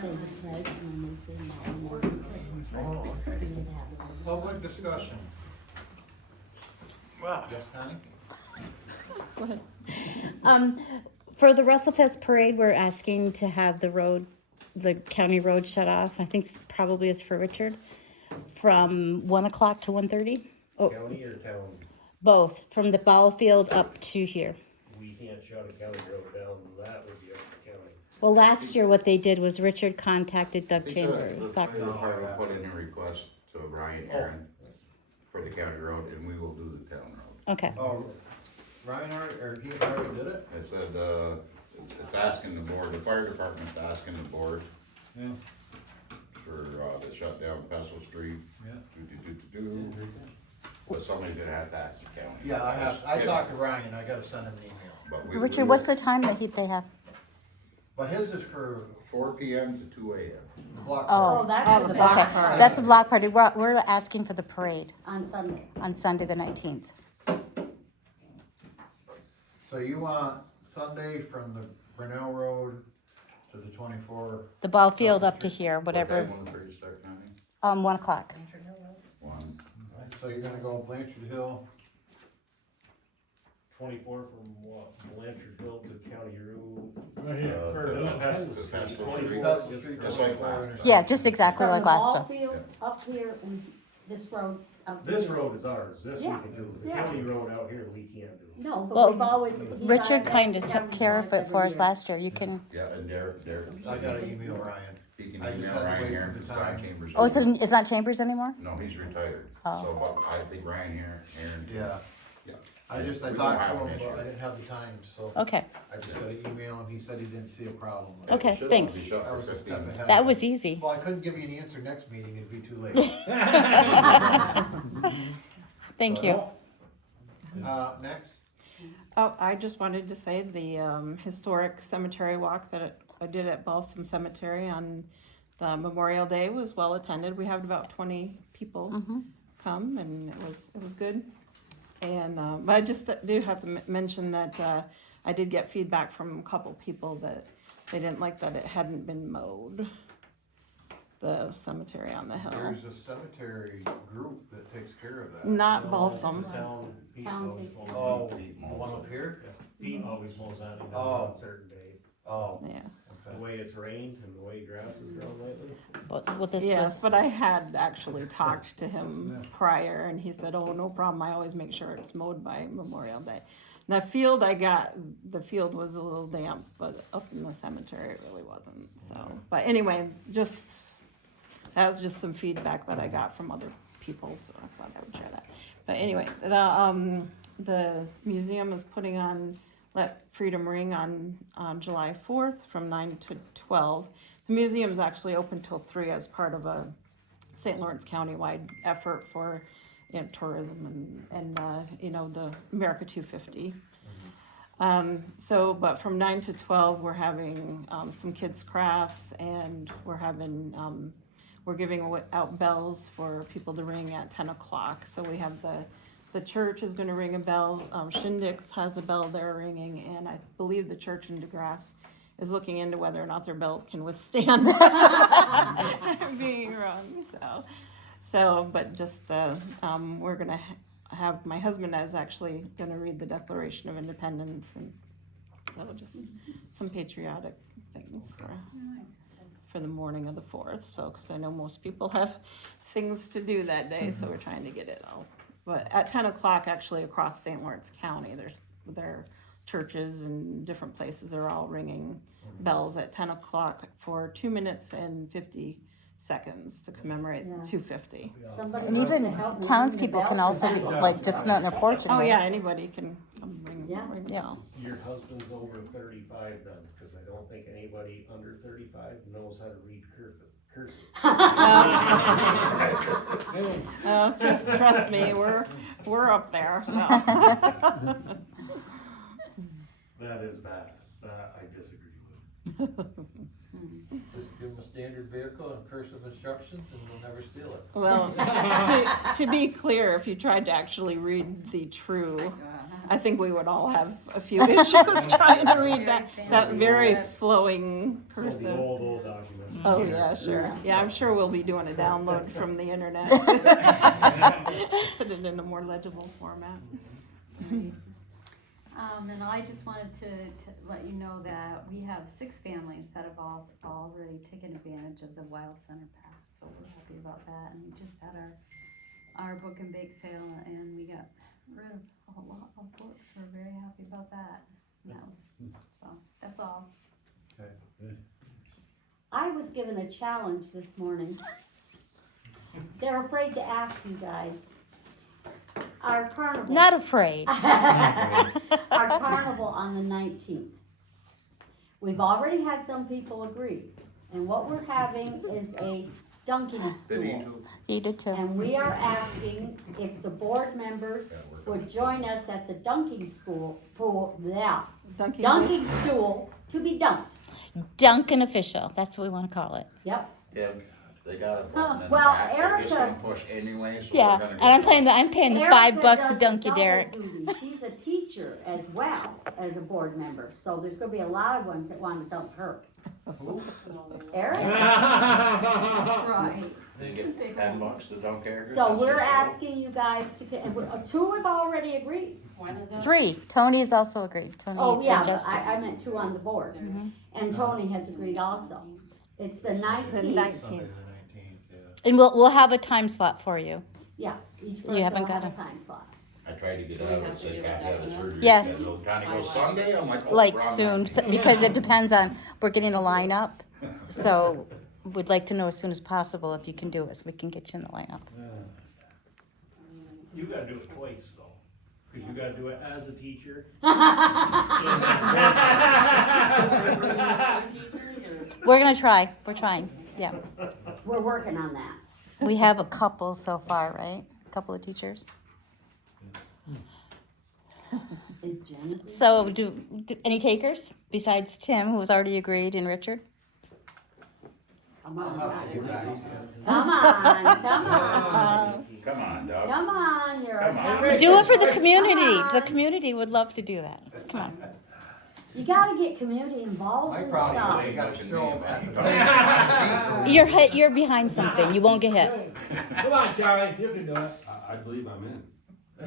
say the pledge and then they say my Oh, okay. Public discussion. Wow. Yes, Connie? Go ahead. For the WrestleFest parade, we're asking to have the county road shut off. I think probably is for Richard, from 1 o'clock to 1:30. Oh, County or town? both from the ball field up to here. We can't shut a county road down, that would be up to county. Well, last year what they did was Richard contacted Doug Chambers. The fire department put in a request to Ryan Aaron for the county road, and we will do the town road. Okay. Oh, Ryan he already did it? I said, it's asking the board, the fire department's asking the board Yeah. for, to shut down Pestle Street. Yeah. But somebody's gonna have to ask the county. Yeah, I talked to Ryan, I gotta send him an email. But we Richard, will- what's the time that they have? But his is for 4 PM to 2 AM. the block Oh, party. that's okay. the block party. That's a block party. We're asking for the parade On Sunday. on Sunday the 19th. So you want Sunday from the Brunel Road to the 24? The ball field up to here, What whatever. time will the parade start, Connie? 1 o'clock. 1. So you're gonna go Blanchard Hill? 24 from what, Blanchard Hill to County Road? To Pestle Pestle Street. Street. 24. Pestle Street, Just like 24 last. Yeah, just exactly From like the last ball time. field up here and this road up This here. road is ours, this we Yeah, can do, the yeah. county road out here, we can't do. No, but Well, we've always. Richard kind of took care of it for us last year. You can. Yeah, and there, I gotta email Ryan. he can I just email had to Ryan wait Aaron, for the because Don time. Chambers. Oh, it's not Chambers anymore? No, he's retired. Oh. So, but I think Ryan Aaron. Yeah. Yeah. I We talked don't to have him, an issue. but I didn't have the time, so Okay. I just got an email and he said he didn't see a problem with it. Okay, It should thanks. only be shut That for was a 15 step minutes. ahead. That was easy. Well, I couldn't give you an answer next meeting, it'd be too late. Thank you. Next, Oh, I just wanted to say the historic cemetery walk that I did at Balsam Cemetery on the Memorial Day was well attended. We had about 20 people come, and it was good. And but I just do have to mention that I did get feedback from a couple people that they didn't like that it hadn't been mowed. The cemetery on the hill, there's a cemetery group that takes care of that. not Balsam. The town, Pete Town always takes mows Oh, it. the one up here? Pete always mows that, and does it Oh. on a certain day. Oh, Yeah. The way it's rained and the way grass has grown lately. Well, this Yes, was. but I had actually talked to him prior, and he said, "Oh, no problem. I always make sure it's mowed by Memorial Day." And the field the field was a little damp, but up in the cemetery it really wasn't. So, but anyway, that was just some feedback that I got from other people, so I thought I would share that. But anyway, the museum is putting on Let Freedom Ring on July 4th from 9 to 12. The museum is actually open till 3 as part of a St. Lawrence County-wide effort for tourism and the America 250. But from 9 to 12, we're having some kids' crafts, and we're giving out bells for people to ring at 10 o'clock. So we have the church is going to ring a bell. Shindick's has a bell they're ringing, and I believe the church in DeGrasse is looking into whether or not their bell can withstand being rung. But just we're going to have, my husband is actually going to read the Declaration of Independence, and so just some patriotic things for the morning of the 4th. So, because I know most people have things to do that day, so we're trying to get it all. But at 10 o'clock, actually, across St. Lawrence County, their churches and different places are all ringing bells at 10 o'clock for 2 minutes and 50 seconds to commemorate 250. And even townspeople can also be, like, just come out on their porch and Oh, ring. yeah, anybody can come ring Yeah. a Yeah. bell. Your husband's over 35 then, because I don't think anybody under 35 knows how to read cursive. Trust me, we're up there, so. That is bad, that I disagree with. Just give them a standard vehicle and cursive instructions and they'll never steal it. Well, to be clear, if you tried to actually read the true, I think we would all have a few issues trying to read that very flowing So the cursive. old documents. Oh, yeah, sure. Yeah, I'm sure we'll be doing a download from the internet. Put it in a more legible format. And I just wanted to let you know that we have 6 families that have already taken advantage of the Wild Center Pass, so we're happy about that. And we just had our book and bake sale, and we got rid of a lot of books. We're very happy about that. And that was, so that's all. I was given a challenge this morning. They're afraid to ask you guys. Our carnival. Not afraid. Our carnival on the 19th. We've already had some people agree. And what we're having is a dunking school. You did too. And we are asking if the board members would join us at the dunking school, dunking stool to be dunked. Duncan official, that's what we want to call it. Yep. Yeah, they got it in the Well, back, they're just Erica- gonna push anyway, so Yeah, we're gonna and I'm paying the Erica $5 does to dunk you, double Derek. duty. She's a teacher as well as a board member, so there's gonna be a lot of ones that want to dunk her. Eric? That's right. They get $10 to dunk Erica. So That's we're it. asking you guys to, and 2 have already agreed. 3. Tony has also agreed. Tony, Oh, the yeah, but justice. I meant 2 on the board. And Tony has agreed also. It's the The 19th. Sunday 19th. the 19th, yeah. And we'll have a time slot for you. Yeah, each You person haven't will have got a time slot. I tried to get out of it, said can't have a surgery. Yes. scheduled. Connie goes Sunday, I'm like, oh, Like wrong soon, night. because it depends on, we're getting a lineup. So we'd like to know as soon as possible if you can do it, so we can get you in the lineup. You gotta do it twice though, cause you gotta do it as a teacher. We're gonna try, we're trying, yeah. We're working on that. We have a couple so far, right? A couple of teachers. Is Jennifer? So do any takers besides Tim, who has already agreed, and Richard? Come I'll on, have to guys. get back to you. Come on, come on. Come on, Doug. Come on, you're Come on. a Do it for the community. Come The on. community would love to do that. Come on. You gotta get community involved My in problem stuff. is you gotta show them at the. You're behind something. You won't get hit. Come on, Charlie, you can do it. I believe I'm in.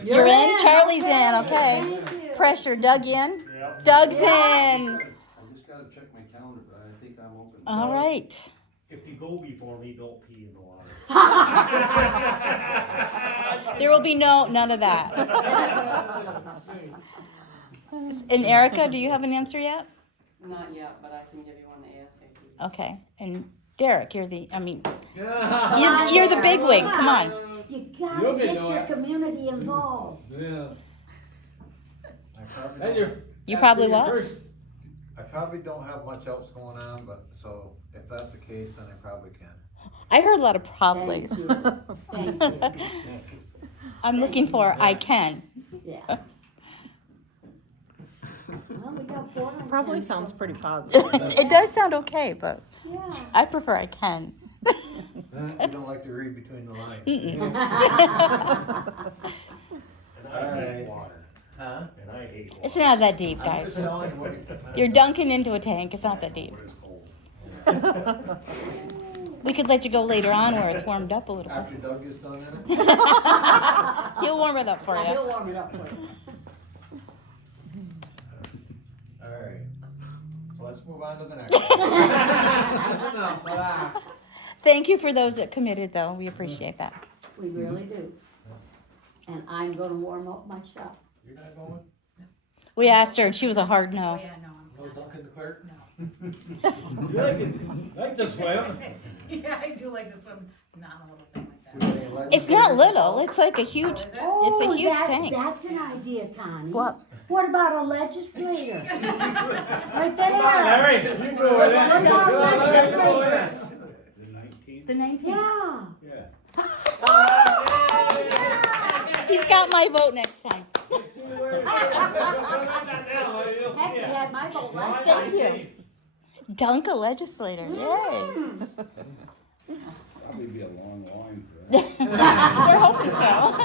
You're in. Charlie's in. Okay. Thank you. Pressure. Doug in. Yep. Doug's in. I just gotta check my calendar, but I think I'm open. All right. If you go before me, don't pee in the water. There will be none of that. And Erica, do you have an answer yet? Not yet, but I can give you one ASAP. Okay. And Derek, you're the Yeah. you're the big wig. Come on. You gotta You'll get know your it. community involved. Yeah. I probably Then don't- You probably your what? first- I probably don't have much else going on, but so if that's the case, then I probably can. I heard a lot of Thank probablys. you. Thank you. I'm looking for I can. Yeah. Well, we got 4 on Probably 10, sounds so- pretty positive. It does sound okay, but Yeah. I prefer I can. You don't like to read between the lines. And I hate Alright. water. Huh? And I hate water. It's not that deep, I'm just guys. telling you what You're dunking into a tank. It's not that deep. When it's cold. We could let you go later on where it's warmed up a little bit. After Doug gets done in it? He'll warm it up for Yeah, you. he'll warm it up for you. Alright, so let's move on to the next one. Thank you for those that committed, though. We appreciate that. We really do. And I'm gonna warm up my shop. You're not going? We asked her, and she was a hard no. No Dunkin' the clerk? You like to swim? Yeah, I do like this one, not a little thing like We got any It's not legislators? little. It's like a huge. Oh, It's a huge that- tank. That's an idea, Connie. What? What about a legislator? Right there. Come on, Larry, you can go with it. What about Come on, Larry, you go with it. The 19th? The 19th? Yeah. He's got my vote next time. Heck, you had my vote last Thank time. you. Dunk a legislator, yay. Probably be a long line for We're hoping so.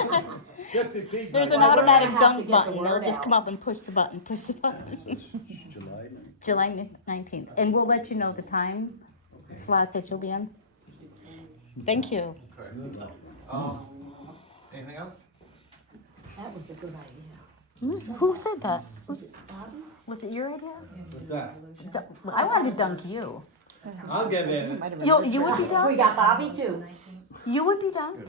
There's an Well, we're automatic gonna have to dunk get the button, they'll word just out. come up and push the button, July. July 19th, and we'll let you know the time slot that you'll be in. Thank you. Okay. Anything else? That was a good idea. Who said that? Was it Bobby? Was it your idea? What's that? I wanted to dunk you. I'll get in. You would be We down? got Bobby too. You would be down?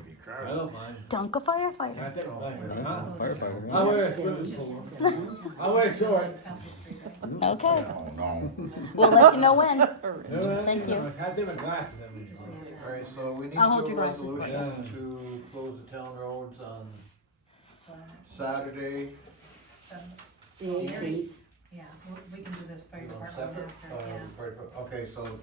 I don't mind. Dunk a firefighter. Firefighter. I wear a swimming pool. I wear shorts. Okay, Oh, no. we'll let you know when. Thank you. I have different glasses every day. Alright, so we need I'll to hold do a your glasses for resolution to close the town roads on Saturday. The 18th. Yeah, we can do this fire department Separate? after, yeah. Okay, so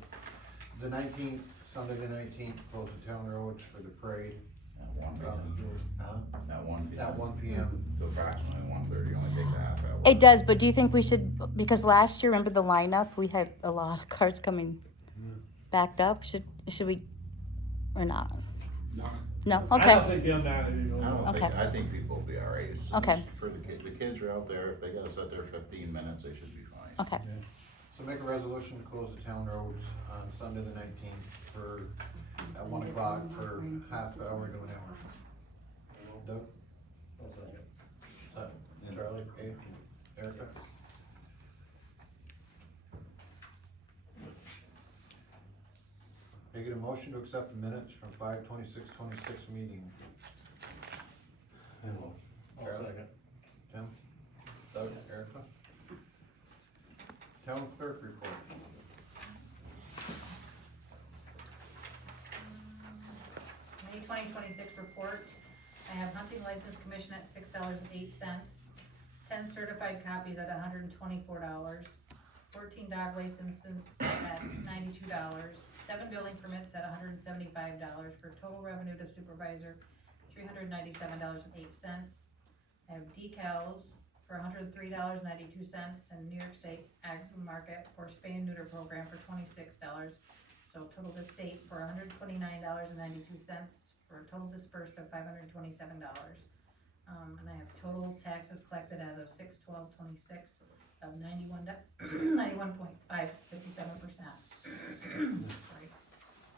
the 19th, Sunday the 19th, close the town roads for the parade. At 1 p.m. At 1 p.m. At 1 p.m. So approximately 1:30, only takes a half hour. It does, but do you think we should, because last year, remember the lineup, we had a lot of cars coming backed up, should we, or not? No, I okay, don't think they'll matter. I don't think, Okay. I think people will be all right. It's Okay. just for the kids are out there, if they gotta sit there 15 minutes, they should be fine. okay. So make a resolution to close the town roads on Sunday the 19th for, at 1 o'clock for half hour to an hour. Doug? I'll second. Charlie? Dave? Erica? Can I get a motion to accept the minutes from 5/26/26 meeting? I'll second. Tim? Doug? Erica? Town clerk report. May 2026 report, I have hunting license commission at $6.08, 10 certified copies at $124, 14 dog licenses at $92, 7 building permits at $175, for total revenue to supervisor, $397.08. I have decals for $103.92 and New York State Agri Market for spay and neuter program for $26. So total to state for $129.92 for a total dispersed of $527. And I have total taxes collected as of 6/12/26 of 91.57%. Sorry.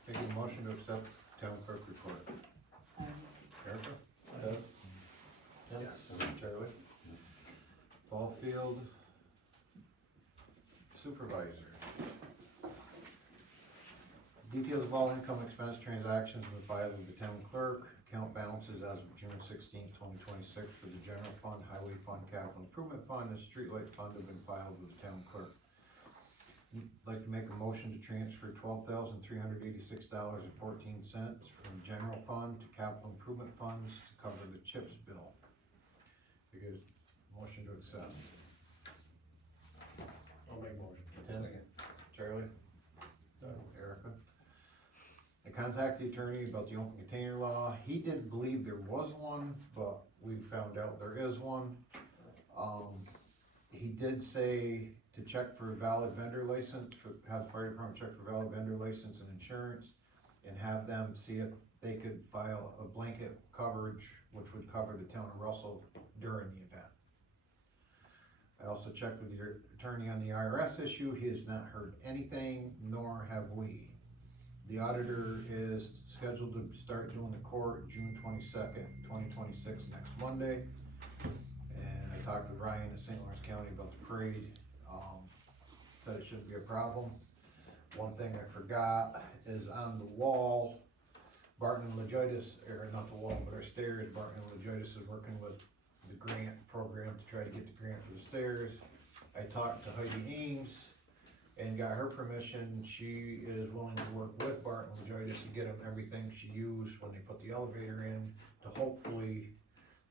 Take a motion to accept town clerk report. Erica? Doug? Yes. Charlie? Ball field supervisor. Details of all income expense transactions were filed with the town clerk. Account balances as of June 16, 2026 for the general fund, highway fund, capital improvement fund, and streetlight fund have been filed with the town clerk. I'd like to make a motion to transfer $12,386.14 from general fund to capital improvement funds to cover the CHIPS bill. Because, motion to accept. I'll make a motion. Tim? Charlie? Erica? I contacted the attorney about the open container law. He didn't believe there was one, but we found out there is one. He did say to check for a valid vendor license, have the fire department check for valid vendor license and insurance, and have them see if they could file a blanket coverage, which would cover the town of Russell during the event. I also checked with your attorney on the IRS issue. He has not heard anything, nor have we. The auditor is scheduled to start doing the court June 22nd, 2026, next Monday. And I talked with Ryan in St. Lawrence County about the parade. Said it shouldn't be a problem. One thing I forgot is on the wall, Barton and Legitis, or not the wall, but our stairs, Barton and Legitis is working with the grant program to try to get the grant for the stairs. I talked to Heidi Ames and got her permission. She is willing to work with Barton and Legitis to get them everything she used when they put the elevator in, to hopefully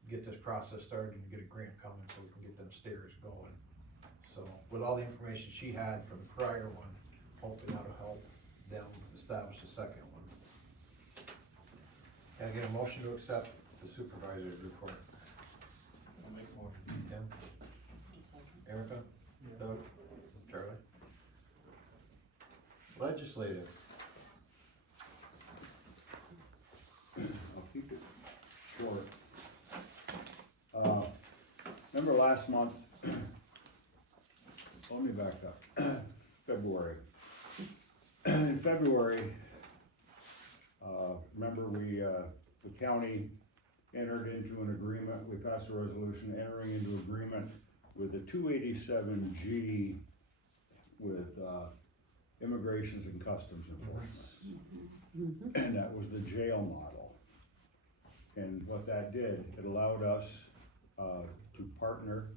get this process started and get a grant coming so we can get them stairs going. So with all the information she had from the prior one, hopefully that'll help them establish the second one. Can I get a motion to accept the supervisor's report? I'll make a motion. Tim? Erica? Doug? Charlie? Legislative. I'll keep it short. Remember last month, let me back up, February. In February, remember the county entered into an agreement, we passed a resolution entering into agreement with the 287G with Immigrations and Customs Enforcement. And that was the jail model. And what that did, it allowed us to partner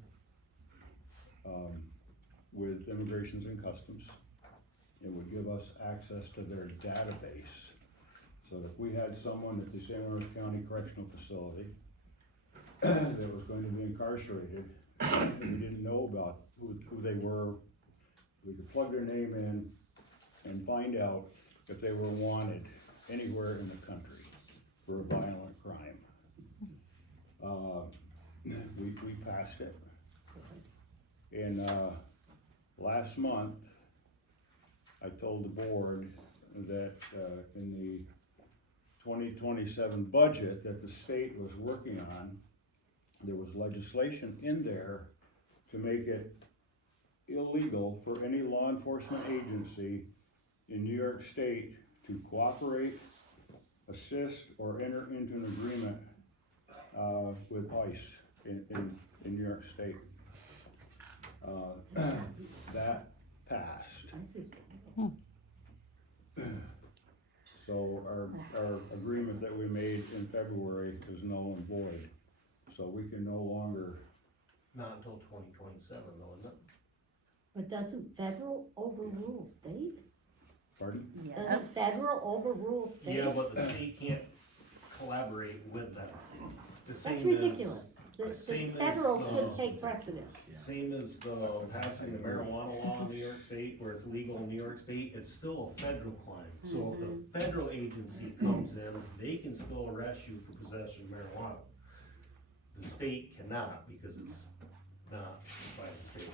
with Immigrations and Customs. It would give us access to their database. So if we had someone at the San Luis County Correctional Facility that was going to be incarcerated, and we didn't know about who they were, we could plug their name in and find out if they were wanted anywhere in the country for a violent crime. We passed it. And last month, I told the board that in the 2027 budget that the state was working on, there was legislation in there to make it illegal for any law enforcement agency in New York State to cooperate, assist, or enter into an agreement with ICE in New York State. That passed. So our agreement that we made in February is null and void. So we can no longer, Not until 2027 though, isn't it? But doesn't federal overrule state? pardon? Doesn't federal overrule state? Yeah, but the state can't collaborate with that. The That's same ridiculous. The same as, federal should take precedence. Same as the passing the marijuana law in New York State, where it's legal in New York State, it's still a federal crime. So if the federal agency comes in, they can still arrest you for possession of marijuana. The state cannot, because it's not by the state.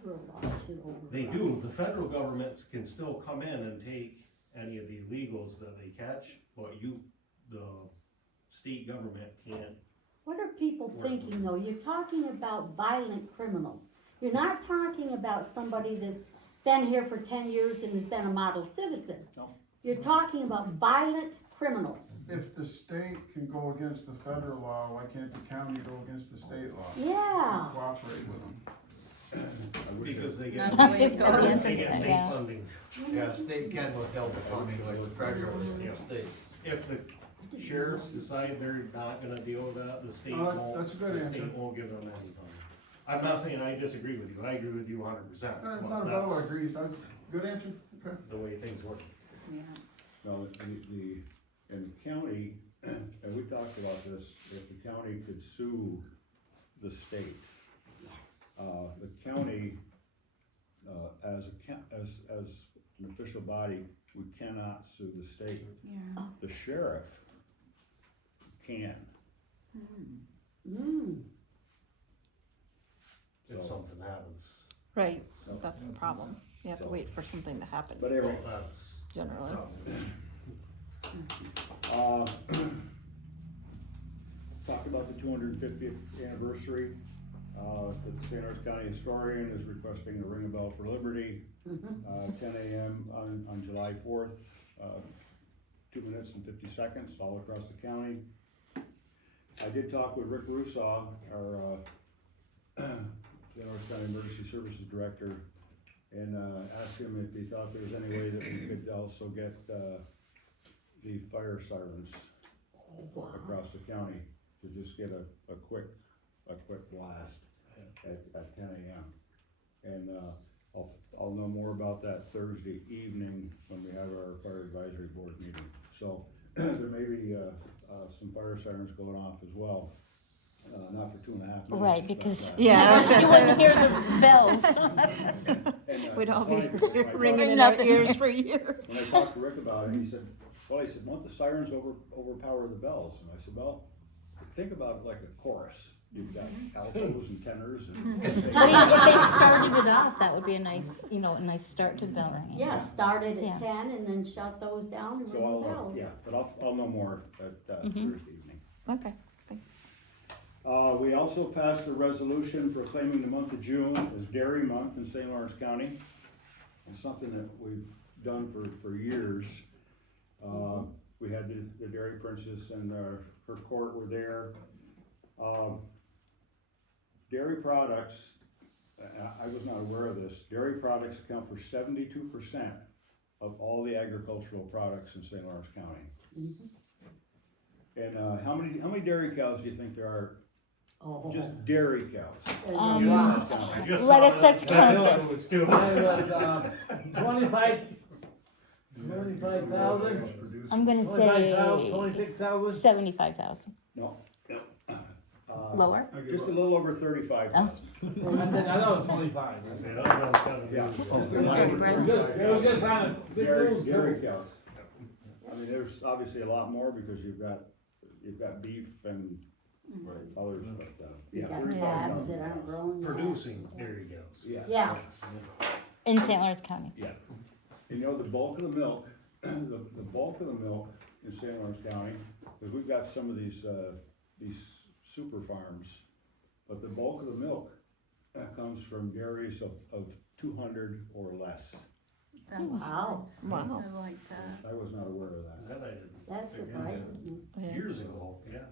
Federal law should overrule. They do, the federal governments can still come in and take any of the illegals that they catch, but the state government can't. What are people thinking though? You're talking about violent criminals. You're not talking about somebody that's been here for 10 years and has been a model citizen. No. You're talking about violent criminals. If the state can go against the federal law, why can't the county go against the state law? Yeah. Cooperate with them. Because they Not get the way it state, goes. they get state Yeah. funding. Yeah, state can withhold the funding like the federal Yeah. state. If the sheriffs decide they're not gonna deal with that, the state Oh, that- won't, that's a good the state answer. won't give them any funding. I'm not saying I disagree with you, I agree with you 100%. Not but about what that's agrees, good answer, okay. the way things work. No, in the county, and we talked about this, if the county could sue the state. Yes. The county, as an official body, we cannot sue the state. Yeah. The sheriff can. If So- something happens. Right, So- that's the problem. You have to wait for something to happen, But anyway, Well, that's generally. talked about the 250th anniversary. The San Luis County historian is requesting a ring a bell for liberty, 10 a.m. on July 4th, 2 minutes and 50 seconds all across the county. I did talk with Rick Rusaw, our San Luis County Emergency Services Director, and asked him if he thought there was any way that we could also get the fire sirens across the county to just get a quick blast at 10 a.m. And I'll know more about that Thursday evening when we have our fire advisory board meeting. So there may be some fire sirens going off as well, not for 2.5 minutes. Right, because- but, Yeah. You wouldn't hear the bells. and, We'd all be when I ringing talked- in our ears for a year. When I talked to Rick about it, he said, won't the sirens overpower the bells? And I said, well, think about it like a chorus. you've got altos and tenors and. I mean, if they started it off, that would be a nice, a nice start to the bell ringing. Yeah, started Yeah. at 10 and then shut those down and So ring the I'll, bells. yeah, but I'll know more at, Mhm. Thursday evening. Okay, thanks. We also passed a resolution proclaiming the month of June as Dairy Month in St. Lawrence County. It's something that we've done for years. We had the Dairy Princess and her court were there. Dairy products, I was not aware of this, dairy products account for 72% of all the agricultural products in St. Lawrence County. And how many dairy cows do you think there are? Oh, Just dairy cows. there's a Um, lot. I just Let saw us- that. let's I count knew it this. was too. I was, 25,000? I'm gonna say 26,000? 75,000. No. Lower? Just a little over 35,000. I thought it was 25. I said, that was around 7 Yeah. years ago. It was just on a good news. Dairy cows. I mean, there's obviously a lot more because you've got beef and others, but, You yeah. got 35,000. calves that aren't grown yet. Producing dairy cows. Yeah. Yeah. In St. Lawrence County. Yeah. You know, the bulk of the milk, the bulk of the milk in St. Lawrence County, because we've got some of these super farms, but the bulk of the milk comes from dairies of 200 or less. That's Wow. nice. Wow. I like that. I was not aware of that. That I didn't. That surprises me. Yeah. Years ago, yeah.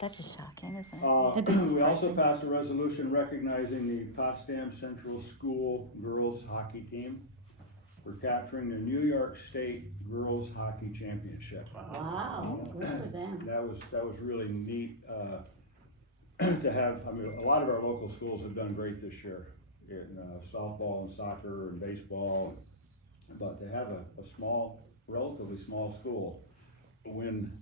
That's just shocking, isn't it? That is We also surprising. passed a resolution recognizing the Potsdam Central School girls hockey team for capturing the New York State Girls Hockey Championship. Wow, good for them. That was really neat, to have, I mean, a lot of our local schools have done great this year in softball and soccer and baseball. But to have a small, relatively small school win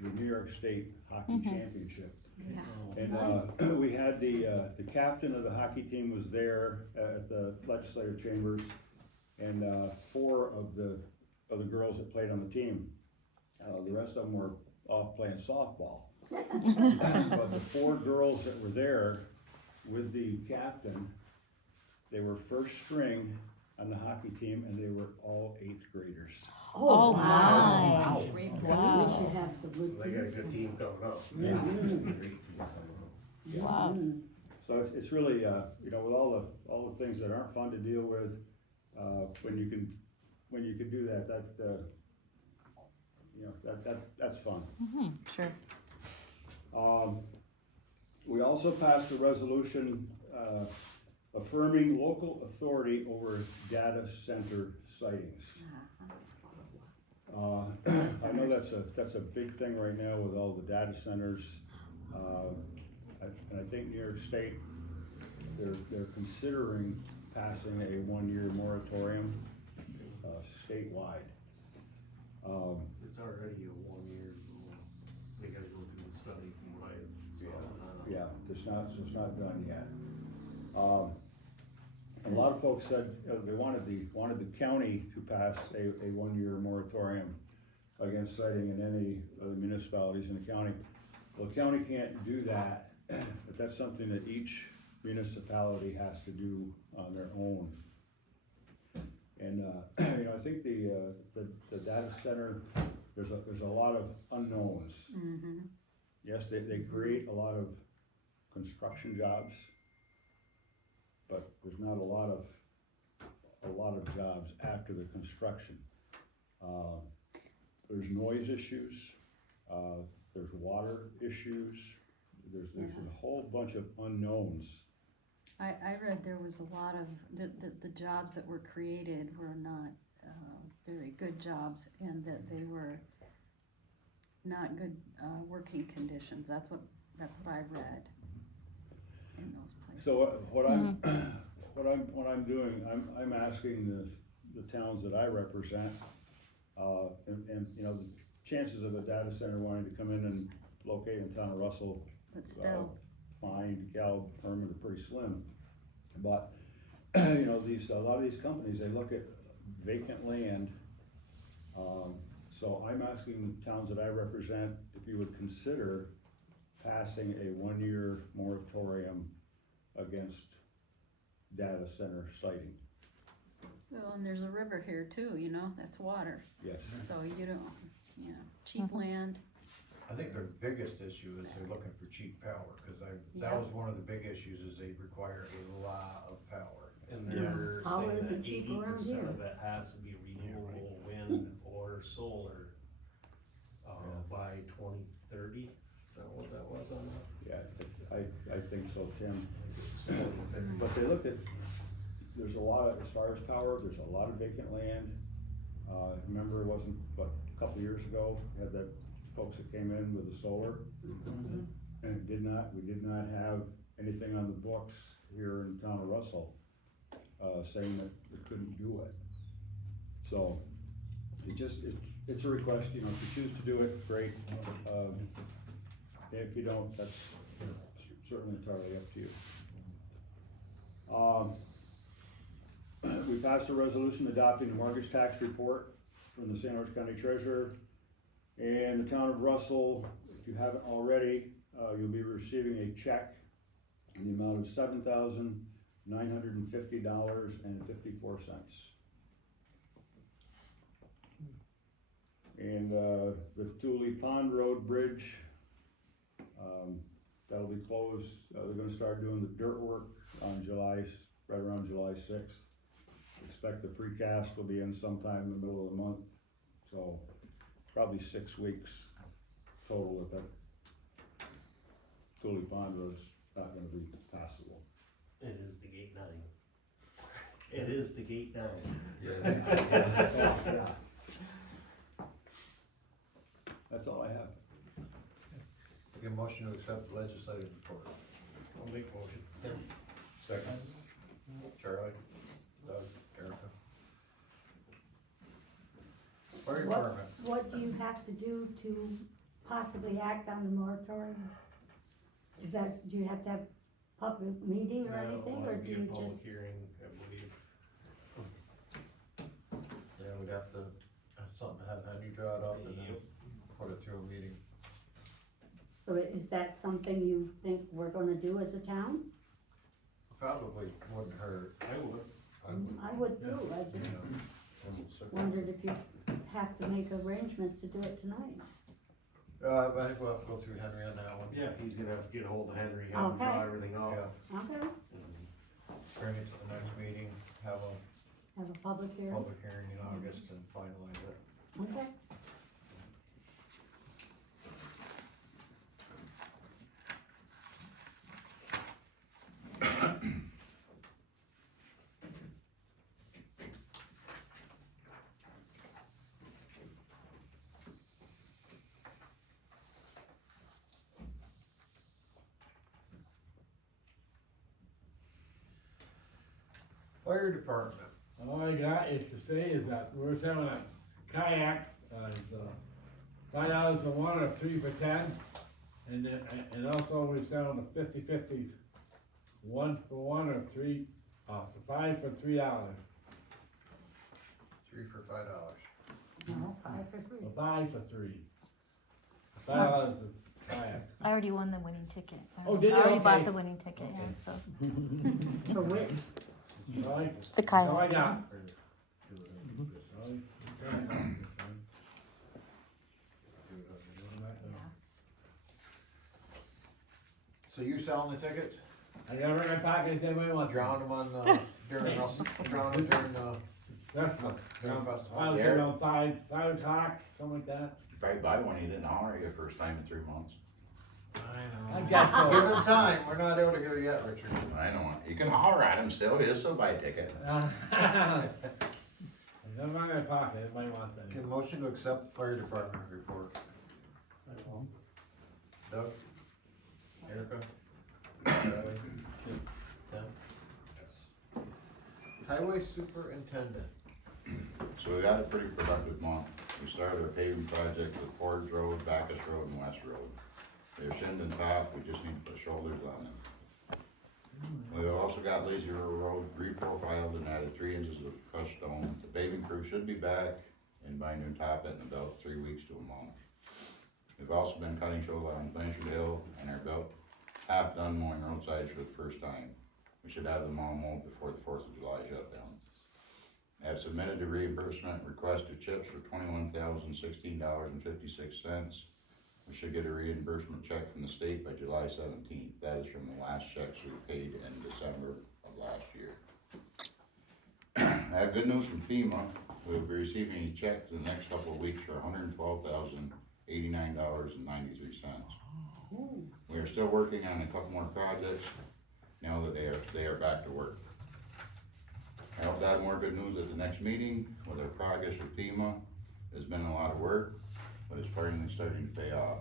the New York State Hockey Championship. Yeah. And, we had the captain of the hockey team was there at the legislative chambers, and, 4 of the girls that played on the team, the rest of them were off playing softball. But the 4 girls that were there with the captain, they were first string on the hockey team, and they were all 8th graders. Oh, wow. my. Great. We Wow. should have some good So they got a teams. good team coming up. Yeah. Great team coming up. Wow. Mm. So it's really, with all the things that aren't fun to deal with, when you can do that, that's fun. Sure. We also passed a resolution, affirming local authority over data center sightings. I know that's a big thing right now with all the data centers. And I think New York State, they're considering passing a 1-year moratorium, statewide. It's already a 1 year, they gotta go through the study from what I saw. Yeah, it's not done yet. A lot of folks said, they wanted the county to pass a 1-year moratorium against siting in any of the municipalities in the county. Well, the county can't do that, but that's something that each municipality has to do on their own. And, I think the data center, there's a lot of unknowns. Yes, they create a lot of construction jobs, but there's not a lot of jobs after the construction. There's noise issues, there's water issues, there's a whole bunch of unknowns. I read there was a lot of, the jobs that were created were not, very good jobs, and that they were not good, working conditions. That's what I read in those places. So what I'm doing, I'm asking the towns that I represent, and the chances of a data center wanting to come in and locate in town of Russell, But still, Pine, DeKalb, Herman are pretty slim. But, a lot of these companies, they look at vacant land. So I'm asking the towns that I represent if you would consider passing a 1-year moratorium against data center siting. Well, and there's a river here too, you know, that's water, Yes. so you don't, you know, cheap land. I think their biggest issue is they're looking for cheap power, cause that Yeah. was one of the big issues, is they require a lot of power. And they're How saying is that it cheap 80% around here? of it has to be renewable wind or solar, by 2030. Is that what that was on that? Yeah, I think so, Tim. So, But they looked at, there's a lot of, as far as power, there's a lot of vacant land. Remember, it wasn't, but a couple years ago, we had the folks that came in with the solar. And we did not have anything on the books here in town of Russell, saying that we couldn't do it. So, it's a request, you know, if you choose to do it, great. If you don't, that's certainly entirely up to you. We passed a resolution adopting the mortgage tax report from the St. Lawrence County Treasurer. And the town of Russell, if you haven't already, you'll be receiving a check in the amount of $7,950.54. And the Thule Pond Road Bridge, that'll be closed. They're gonna start doing the dirt work on right around July 6th. Expect the precast will be in sometime in the middle of the month, so probably 6 weeks total if that Thule Pond Road's not gonna be passable. it is the gate 9. It is the gate 9. That's all I have. Make a motion to accept the legislative report. I'll make a motion. Second. Charlie, Doug, Erica. Fire department. What do you have to do to possibly act on the moratorium? Is that, do you have to have public meeting or anything, or do you Public just? hearing, I believe. Yeah, we'd have to have something, have Henry draw it up and then Yep. put it through a meeting. So is that something you think we're gonna do as a town? Probably wouldn't hurt. I would. I would too, I just wondered if you have to make arrangements to do it tonight. But I think we'll have to go through Henry on that one. Yeah, he's gonna have to get a hold of Henry, have him draw Okay. everything out. Yeah, Okay, bring it to the next meeting, have a have a public hearing, public hearing in August and finalize it. okay. Fire department. All I got is to say is that we're selling a kayak, it's, $5 for one or 3 for 10. And then, and also we're selling a 50/50, 1 for 1 or 3, 5 for $3. 3 for $5. No, 5 for 3. A 5 for 3. $5 for kayak. I already won the winning ticket. Oh, did you? I already Okay. bought the winning ticket, Okay. yeah, so. For which? All right, The that's all I kayak. got. So you selling the tickets? I got it in my pocket, if anybody wants. Drown them on, during, drown them during, Festival. during festival? I was around 5 o'clock, something like that. If I buy one, you didn't holler your first time in 3 months. I guess so. Give them time, we're not out of here yet, Richard. I know, you can holler at him still, you still buy a ticket. I got it in my pocket, if anybody wants Get any. a motion to accept the fire department report. Doug? Erica? Charlie? Tim? Highway superintendent. So we got a pretty productive month. We started our paving project with Ford Road, Backus Road, and West Road. They're shimmed and topped, we just need to put shoulders on them. We also got Lazy River Road reprofiled and added 3 inches of crushed stone. The paving crew should be back and binder and top it in about 3 weeks to a month. We've also been cutting shows on Blanchard Hill and are about half done mowing roadsides for the first time. We should have them all mowed before the 4th of July shutdown. I have submitted a reimbursement request to CHIPS for $21,016.56. We should get a reimbursement check from the state by July 17th. That is from the last checks we paid in December of last year. I have good news from FEMA. We'll be receiving a check in the next couple of weeks for $112,089.93. We are still working on a couple more projects now that they are back to work. I hope to have more good news at the next meeting with our progress with FEMA. It's been a lot of work, but it's finally starting to pay off.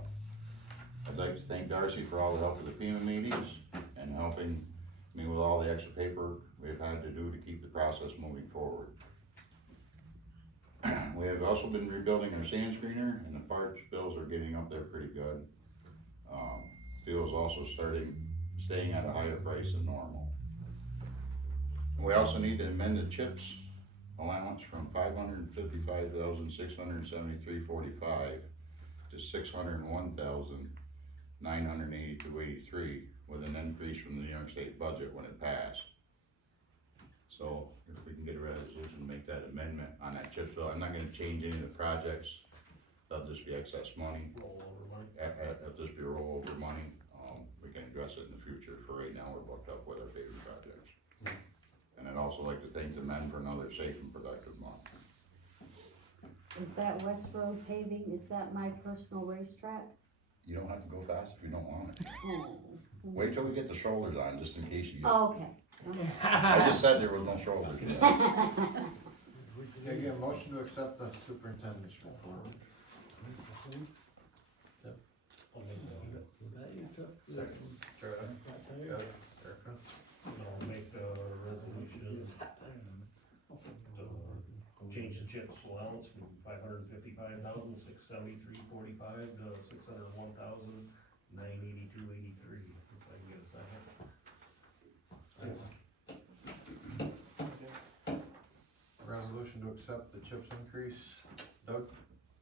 I'd like to thank Darcy for all the help with the FEMA meetings and helping me with all the extra paper we've had to do to keep the process moving forward. We have also been rebuilding our sand screener, and the parts bills are getting up there pretty good. Fuel is also staying at a higher price than normal. We also need to amend the CHIPS allowance from $555,673.45 to $601,982.83 with an increase from the New York State budget when it passed. So if we can get a resolution to make that amendment on that CHIPS bill, I'm not gonna change any of the projects. That'll just be excess money. Rollover money. It'll just be rollover money. We can address it in the future. For right now, we're booked up with our paving projects. And I'd also like to thank the men for another safe and productive month. Is that West Road paving, is that my personal racetrack? You don't have to go fast if you don't want it. Oh. Wait till we get the shoulders on, just in case you get. Oh, okay. I just said there was no shoulders. Okay, again, motion to accept the superintendent's report. I'll make the, Second. Charlie? Got it. Erica? I'll make the resolution, change the CHIPS allowance from $555,673.45 to $601,982.83. If I can get a second. Resolution to accept the CHIPS increase. Doug?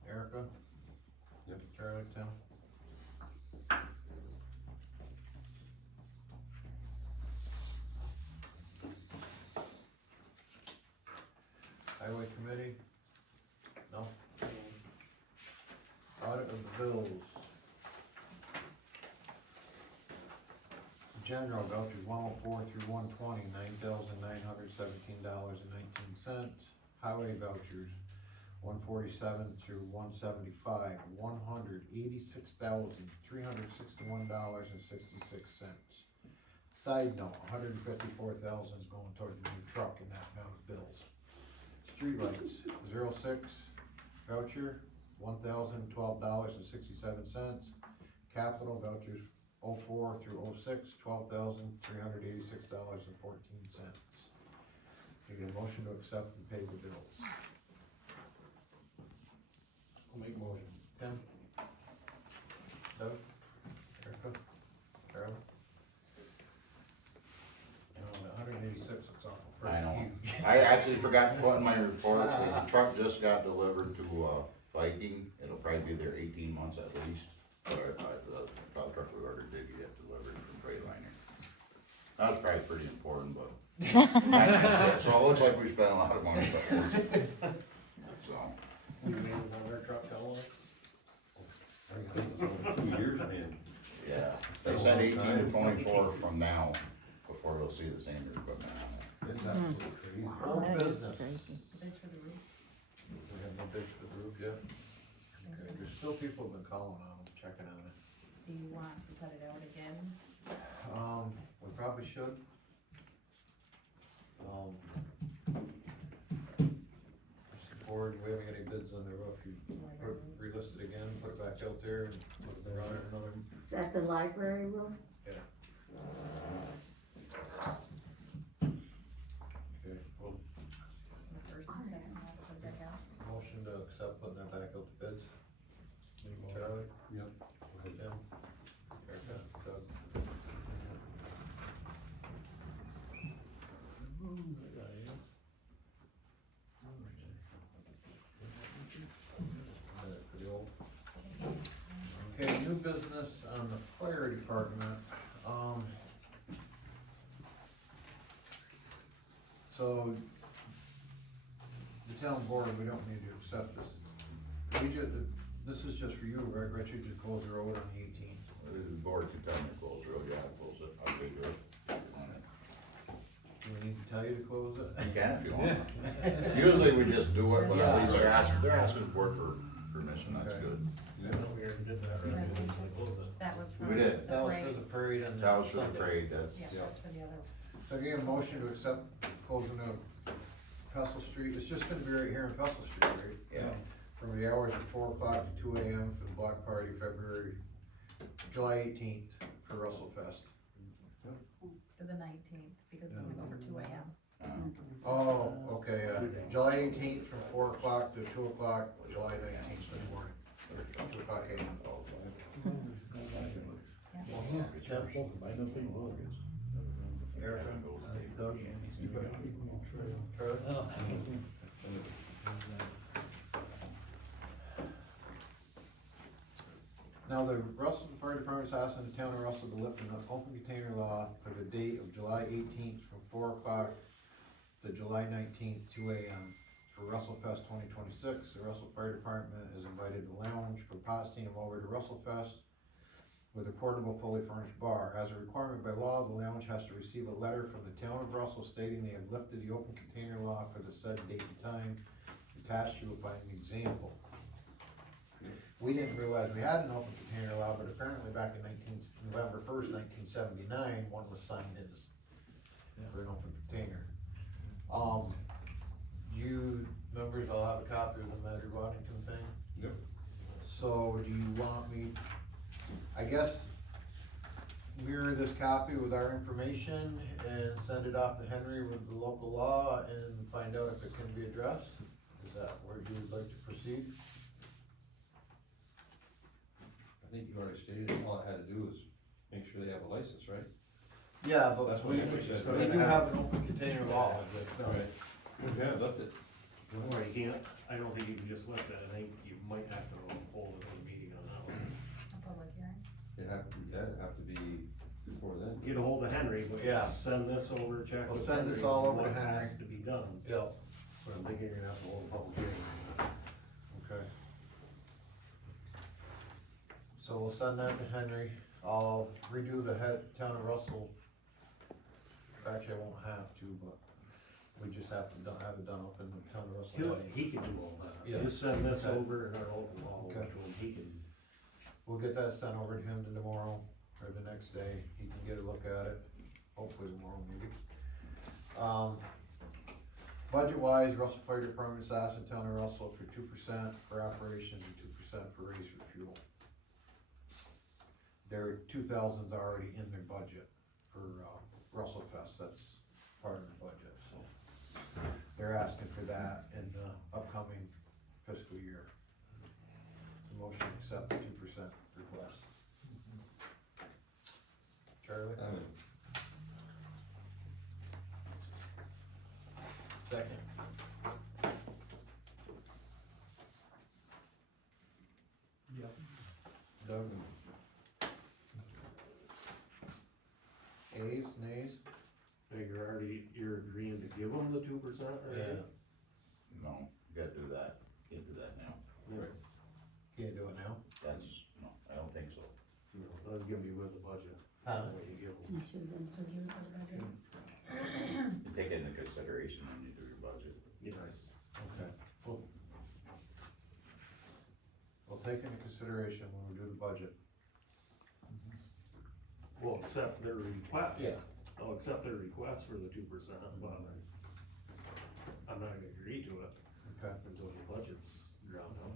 Erica? Yep. Charlie, Tim? Highway committee? No? Audit of the bills. General vouchers 104 through 120, $9,917.19. Highway vouchers 147 through 175, $186,361.66. Side note, $154,000 is going toward the new truck in that amount of bills. Streetlights, 06 voucher, $1,012.67. Capital vouchers 04 through 06, $12,386.14. Need a motion to accept and pay the bills. I'll make a motion. Tim? Doug? Erica? Charlie? The 186 looks awful I know. huge. I actually forgot to put in my report, the truck just got delivered to, Viking. It'll probably be there 18 months at least. But the plow truck we ordered did get delivered from Freightliner. That was probably pretty important, but. So it looks like we spent a lot of money, but. So, You made one of their trucks how long? I think it's over 2 years, man. yeah, they said 18 to 24 from now, before we'll see the sander equipment on it. It's absolutely crazy. Old That is business. crazy. Bids for the roof. We have no bids for the roof yet. Okay, there's still people have been calling on them, checking on it. Do you want to put it out again? We probably should. Board, we haven't got any bids on the roof, you put, relist it again, put it back out there and run it another. Is that the library room? Okay, well, The first and second one, put that out? motion to accept putting that back out to bids. Charlie? Yep. Tim? Erica? Doug? For the old. new business on the fire department, so the town board, we don't need to accept this. This is just for you, right, Richard, to close the road on the 18th. The board can tell me to close the road, yeah, I'll close it, I'll figure it. On it. Do we need to tell you to close it? You can if you want. Usually we just do it, but at least they're asking the board for permission, that's Okay. good. We already did that, right? We usually close it. That was for We did. the That was for parade. the parade and. That was for the Sunday. parade, that's, Yeah, that's for the other. So I get a motion to accept closing of Pestle Street, it's just gonna be right here in Pestle Street, right? yeah. From the hours of 4 o'clock to 2 AM for the block party, July 18th for Russell Fest. To the 19th, because it's gonna go for 2 AM. Oh, okay, July 18th from 4 o'clock to 2 o'clock, July 19th in the morning, 2 o'clock AM. Erica, Doug? Charlie? Now, the Russell Fire Department's asking the town of Russell to lift an open container law for the date of July 18th from 4 o'clock to July 19th, 2 AM. For Russell Fest 2026, the Russell Fire Department has invited the lounge for Potsdam over to Russell Fest with a portable, fully furnished bar. As a requirement by law, the lounge has to receive a letter from the town of Russell stating they have lifted the open container law for the said date and time. Attached, you will find an example. We didn't realize we had an open container law, but apparently back in November 1st, 1979, one was signed in for an open container. You members all have a copy of the Medgar Waddington thing? Yep. So do you want me, I guess, mirror this copy with our information and send it off to Henry with the local law and find out if it can be addressed? Is that where you would like to proceed? I think you already stated, all I had to do was make sure they have a license, right? Yeah, but That's what Henry said. we do have an open container law. Right. Yeah, left it. Or you can't, I don't think you can just lift it, I think you might have to hold a meeting on that one. A public hearing. It'd have to be before then. Get a hold of Henry, but Yeah. send this over, check We'll with send Henry this all on over to what Henry. has to be done, Yeah, but I'm thinking you're gonna have to hold a public hearing. okay. So we'll send that to Henry. I'll redo the town of Russell. Actually, I won't have to, but we just have to have it done up in the town of Russell. He can do all that, Yeah. just send this Okay. over and our local law over Okay. to him, he can. We'll get that sent over to him tomorrow or the next day. He can get a look at it, hopefully tomorrow maybe. Budget wise, Russell Fire Department's asking town of Russell for 2% for operations and 2% for raise for fuel. Their 2,000's already in their budget for, Russell Fest, that's part of the budget, so. They're asking for that in the upcoming fiscal year. The motion to accept the 2% request. Charlie? Second. Yep. Doug? Ayes, nays? You're agreeing to give them the 2%, right? No, you gotta do that, can't do that now. Right. Can't do it now? That's, no, I don't think so. No, that's gonna be with the budget. Huh? What you give them. You should have been included with the budget. You take it into consideration when you do your budget. Yes. Okay. We'll take into consideration when we do the budget. Well, accept their request. Yeah. I'll accept their request for the 2%, but I'm not gonna agree to it Okay. until the budget's drawn out.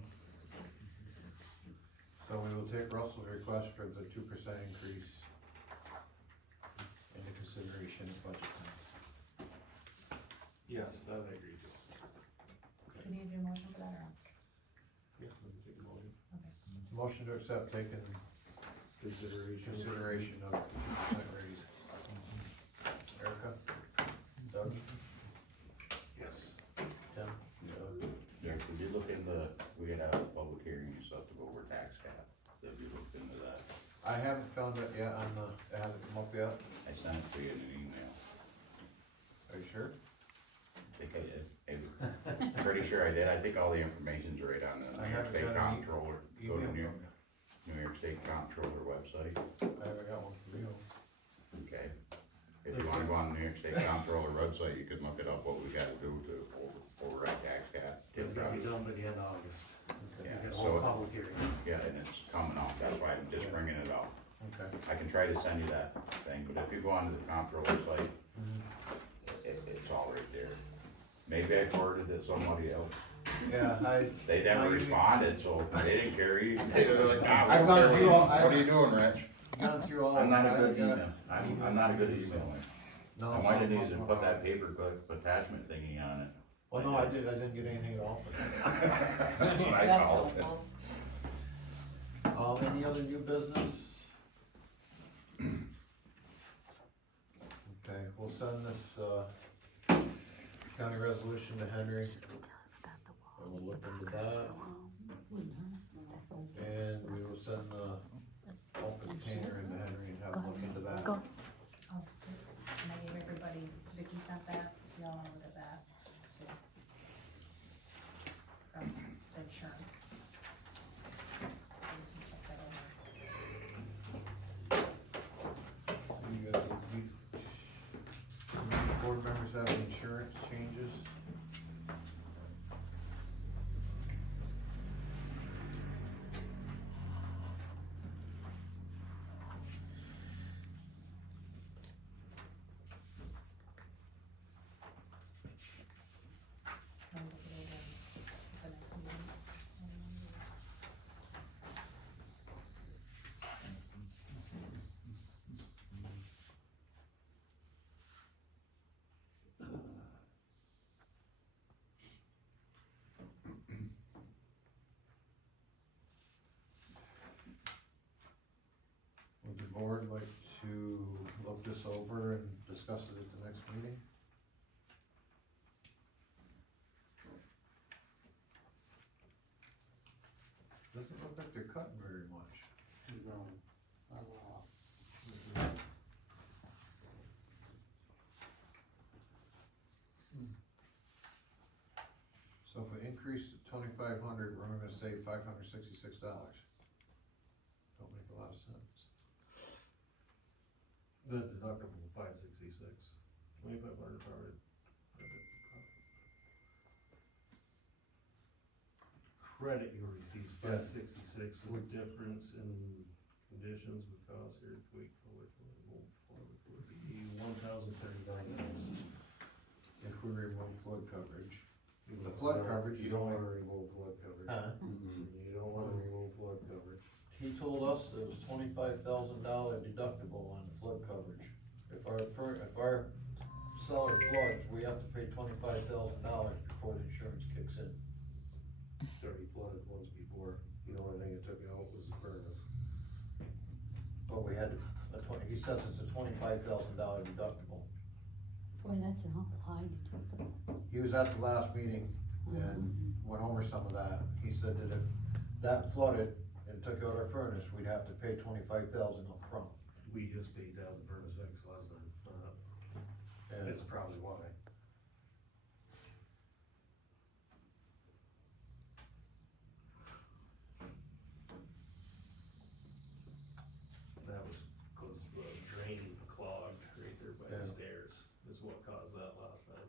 So we will take Russell's request for the 2% increase into consideration at budget time. Yes, that I agree to. Do we need to do a motion for that or? Yeah, let me take a motion. Motion to accept taken Consideration. consideration of 2% raise. Erica? Doug? Yes. Tim? Yeah, could you look into, we could have a public hearing and stuff to go over tax cap. Have you looked into that? I haven't found it yet on the, it hasn't come up yet. I sent it to you in an email. Are you sure? I think I did. I'm pretty sure I did. I think all the information's right on the I New York haven't State got an Comptroller. Email Go to from New, you. New York State Comptroller website. I haven't got one from you. Okay. If you wanna go on the New York State Comptroller website, you can look it up, what we gotta do to override tax cap. It's gonna be done by the end of August. We Yeah, got a so- whole public hearing. Yeah, and it's coming up, that's why I'm just bringing it up. Okay. I can try to send you that thing, but if you go onto the comptroller site, it's all right there. Maybe I forwarded it to somebody else. Yeah, They never you- responded, so they didn't care either. They were like, "Ah, we I've don't gone care through all- what are you doing, Rich?" gone through all. I'm not a of good it. email, I'm not a good emailer. No. I might have no, needed to no, put no. that paperclip attachment thingy on it. Well, no, I didn't get anything at all. That's what I That's call it. helpful. Any other new business? Okay, we'll send this, county resolution to Henry. And we'll look into that, and we will send the open container into Henry and have him look into that. Go. Oh, and I gave everybody, Vicky sent that, if y'all wanna look at that. From the insurance. I just wanna check that over. You guys, board members have any insurance changes? I'll look it over at the next meeting. Would the board like to look this over and discuss it at the next meeting? Doesn't look like they're cutting very much. So if we increase to 2,500, we're gonna save $566. Don't make a lot of sense. The deductible, 566, 2,500 power. Credit you receive, Yeah. 566, the difference in conditions would cause earthquake, flood, would be $1,039. If we remove flood coverage. The flood coverage You is don't only- wanna remove flood coverage. Huh? You don't wanna remove flood coverage. He told us there was $25,000 deductible on the flood coverage. If our cellar floods, we have to pay $25,000 before the insurance kicks in. It's already flooded once before, the only thing it took out was the furnace. But we had he says it's a $25,000 deductible. Boy, that's an awful high deductible. He was at the last meeting and went over some of that. He said that if that flooded and took out our furnace, we'd have to pay $25,000 up front. We just paid down the furnace X last time, And that's probably why. That was cause the drain clogged right there by the Yeah. stairs, is what caused that last time.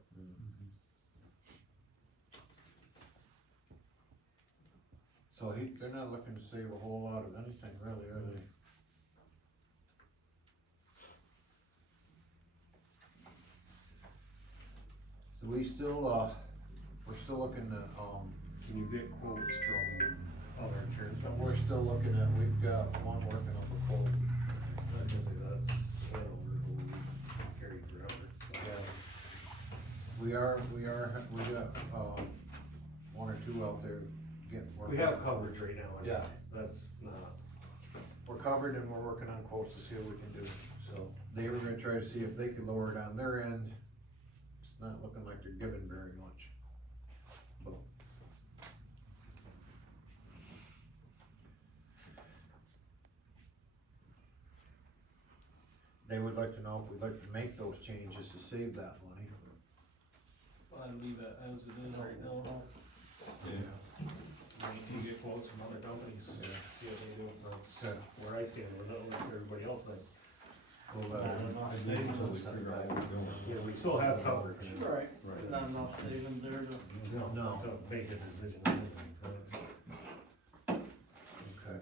So they're not looking to save a whole lot of anything really, are they? Do we still, we're still looking at, Can you get quotes from other insurance and companies? we're still looking at, we've got one working up a quote. I was gonna say that's Hanover, who we carried forever. We got, one or two out there getting. We have coverage right now. I mean, Yeah. That's not, We're covered and we're working on quotes to see what we can do, so they were gonna try to see if they could lower it on their end. It's not looking like they're giving very much. But they would like to know if we'd like to make those changes to save that money. I'd leave it as it is right now. Wait till you get quotes from other companies, see what they do, that's Okay. where I stand with it, what's everybody else think? We'll, Yeah, we still have coverage. Right. Not enough savings there to. No. Don't make a decision. Okay.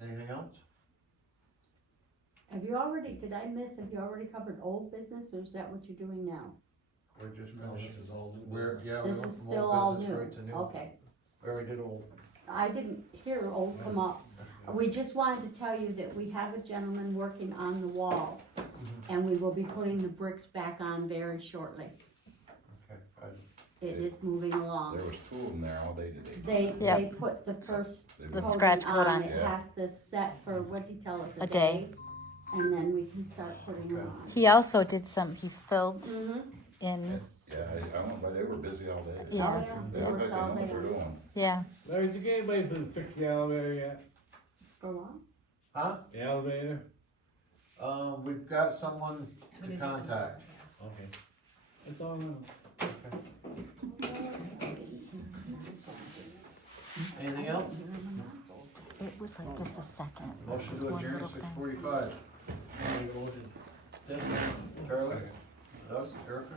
Anything else? Have you already, did I miss, have you already covered old business, or is that what you're doing now? We're just No, finishing. this is all new We're, business. yeah, we This went is from still old all business new, right to new. okay. We already did old. I didn't hear old come up. We just wanted to tell you that we have a gentleman working on the wall, and we will be putting the bricks back on very shortly. Okay. It is moving along. There was two of them there, all they did, they. They put the first they The were- coating scratch coat on. It Yeah. has to set for, what did he tell us, A day. And then we can start putting it Okay. on. He also did some, he filled Mhm. in, Yeah, I don't know, but they were busy all day. Oh, Yeah. yeah, They they look worked like they all know day what they're long. doing. yeah. Larry, did you get anybody to fix the elevator yet? For what? Huh? The elevator? We've got someone to contact. Okay. That's all I know. Anything else? It was like just a second. Motion just to one adjourn little at thing. 6:45. Tim, Charlie, Doug, Erica?